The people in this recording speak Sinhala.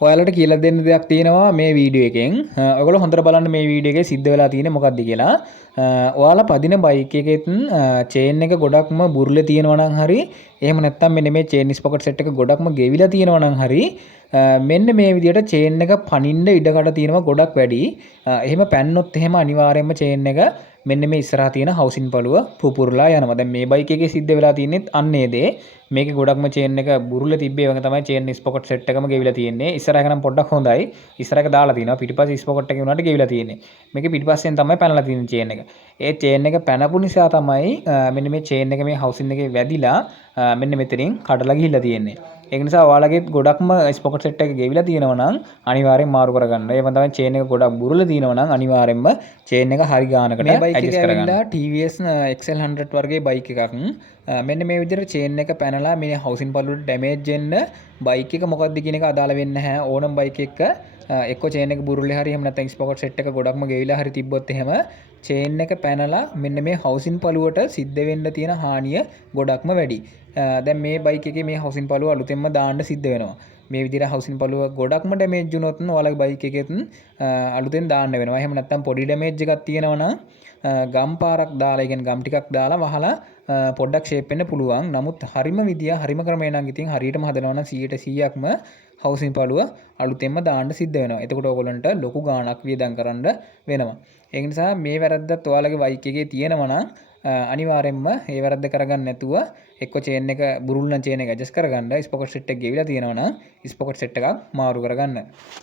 ඔයාලට කියලා දෙන්න දෙයක් තියෙනවා මේ වීඩියෝ එකෙන්. ඔයගොල්ලෝ හොඳට බලන්න මේ වීඩියෝ එකේ සිද්ධ වෙලා තියෙන්නේ මොකක්ද කියලා. ඔයාලා පදින බයික් එකෙත් චේන් එක ගොඩක්ම බුරුලේ තියෙනවා නම් හරි එහෙම නැත්නම් මෙන්න මේ චේන් ස්පොකට් සෙට් එක ගොඩක්ම ගෙවිලා තියෙනවා නම් හරි මෙන්න මේ විදිහට චේන් එක පනින්න ඉඩකඩ තියෙනවා ගොඩක් වැඩි. එහෙම පැන්නොත් එහෙම අනිවාර්යයෙන්ම චේන් එක මෙන්න මේ ඉස්සරහා තියෙන හවුසින් පළුව පුපුරලා යනවා. දැන් මේ බයික් එකේ සිද්ධ වෙලා තියෙන්නේ අන්නේ දේ. මේකේ ගොඩක්ම චේන් එක බුරුල්ල තිබ්බේ වගේ තමයි චේන් ස්පොකට් සෙට් එකම ගෙවිලා තියෙන්නේ. ඉස්සරහ එක නම් පොඩ්ඩක් හොඳයි. ඉස්සරහ එක දාලා තිනවා. පිටිපස්සේ ස්පොකට් එකේ උනාට ගෙවිලා තියෙන්නේ. මේකේ පිටිපස්සෙන් තමයි පැනලා තියෙන්නේ චේන් එක. ඒ චේන් එක පැනපු නිසා තමයි මෙන්න මේ චේන් එක මේ හවුසින් එකේ වැදිලා මෙන්න මෙතනින් කඩලා ගිහිල්ලා තියෙන්නේ. ඒක නිසා ඔයාලගේ ගොඩක්ම ස්පොකට් සෙට් එක ගෙවිලා තියෙනවා නම් අනිවාර්යෙන් මාරු කරගන්න. ඒ වගේම තමයි චේන් එක ගොඩක් බුරුල්ල තියෙනවා නම් අනිවාර්යෙන්ම චේන් එක හරි ගානකට ඇඩ්ජස්ට් කරගන්න. TVS XL100 වර්ගයේ බයික් එකක්. මෙන්න මේ විදිහට චේන් එක පැනලා මේ හවුසින් පළුවට ඩැමේජ් වෙන්න බයික් එක මොකක්ද කියන එක අදාළ වෙන්නේ නැහැ. ඕනම බයික් එකක එක්ක චේන් එක බුරුල්ලේ හරි එහෙම නැත්නම් ස්පොකට් සෙට් එක ගොඩක්ම ගෙවිලා හරි තිබ්බොත් එහෙම චේන් එක පැනලා මෙන්න මේ හවුසින් පළුවට සිද්ධ වෙන්න තියෙන හානිය ගොඩක්ම වැඩි. දැන් මේ බයික් එකේ මේ හවුසින් පළුව අලුතෙන්ම දාන්න සිද්ධ වෙනවා. මේ විදිහට හවුසින් පළුව ගොඩක්ම ඩැමේජ් වුණොත් ඔයාලගේ බයික් එකෙත් අලුතෙන් දාන්න වෙනවා. එහෙම නැත්නම් පොඩි ඩැමේජ් එකක් තියෙනවා නම් ගම් පාරක් දාලා, ඒ කියන්නේ ගම් ටිකක් දාලා වහලා පොඩ්ඩක් ෂේප් වෙන්න පුළුවන්. නමුත් හරිම විදිය හරිම ක්‍රමය නම් ඉතින් හරියටම හදනවා නම් 100%ක්ම හවුසින් පළුව අලුතෙන්ම දාන්න සිද්ධ වෙනවා. එතකොට ඕගොල්ලන්ට ලොකු ගාණක් වියදම් කරන්න වෙනවා. ඒ නිසා මේ වැරද්දත් ඔයාලගේ බයික් එකේ තියෙනවා නම් අනිවාර්යෙන්ම මේ වැරද්ද කරගන්න නැතුව එක්ක චේන් එක බුරුල් නම් චේන් එක ඇඩ්ජස්ට් කරගන්න. ස්පොකට් සෙට් එක ගෙවිලා තියෙනවා නම් ස්පොකට් සෙට් එකක් මාරු කරගන්න.